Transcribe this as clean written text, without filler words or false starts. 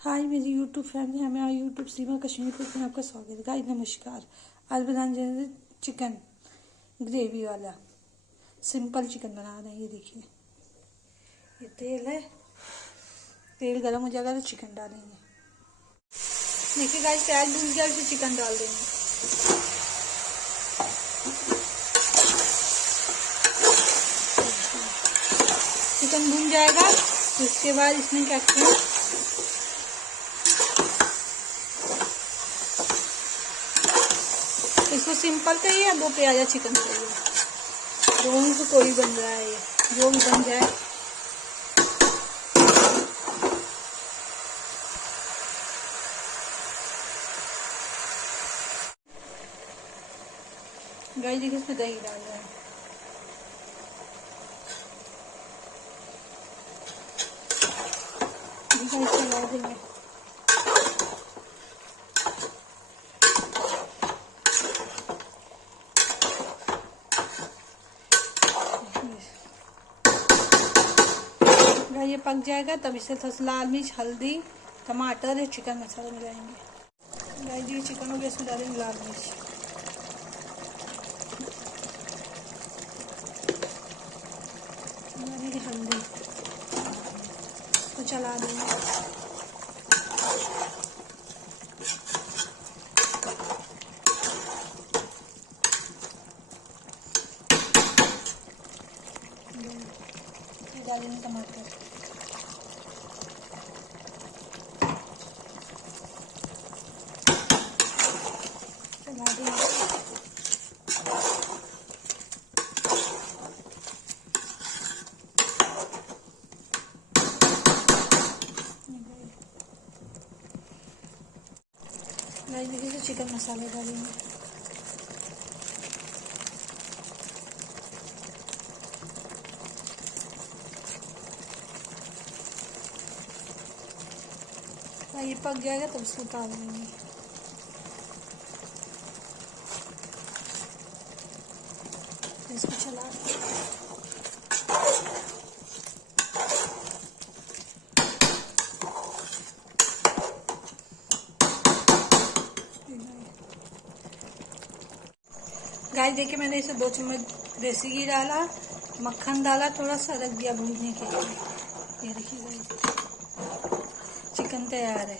हाय मेरी YouTube family, हमें और यूट्यूब सीमा कश्मीर पर आपका स्वागत है। गाइस नमस्कार। आज बनाने जा रहे हैं चिकन ग्रेवी वाला सिंपल चिकन बना रहे हैं। ये देखिए, ये तेल है, तेल गरम हो जाएगा तो चिकन डालेंगे। देखिए गाइस, प्याज भून गया, फिर चिकन डाल देंगे। चिकन भून जाएगा तो उसके बाद इसमें क्या करें, इसको सिंपल चाहिए या 2 प्याजा चिकन चाहिए, दोनों से कोई बन रहा है, ये जो भी बन जाए। गाइस देखिए, इसमें दही डाल रहा है। चला देंगे। ये पक जाएगा तब इसे थोड़ा लाल मिर्च, हल्दी, टमाटर और चिकन मसाला मिलाएंगे। गाइस ये चिकन हो गया, इसमें डालेंगे लाल मिर्च, डालेंगे हल्दी, तो चला देंगे। डालेंगे टमाटर, चला देंगे। देखिए तो चिकन मसाला डालेंगे, ये पक जाएगा तब इसको उतार देंगे। इसको चला गाइस देखिए, मैंने इसे 2 चम्मच देसी घी डाला, मक्खन डाला, थोड़ा सा रख दिया भूनने के लिए। ये देखिए गाइस, चिकन तैयार है।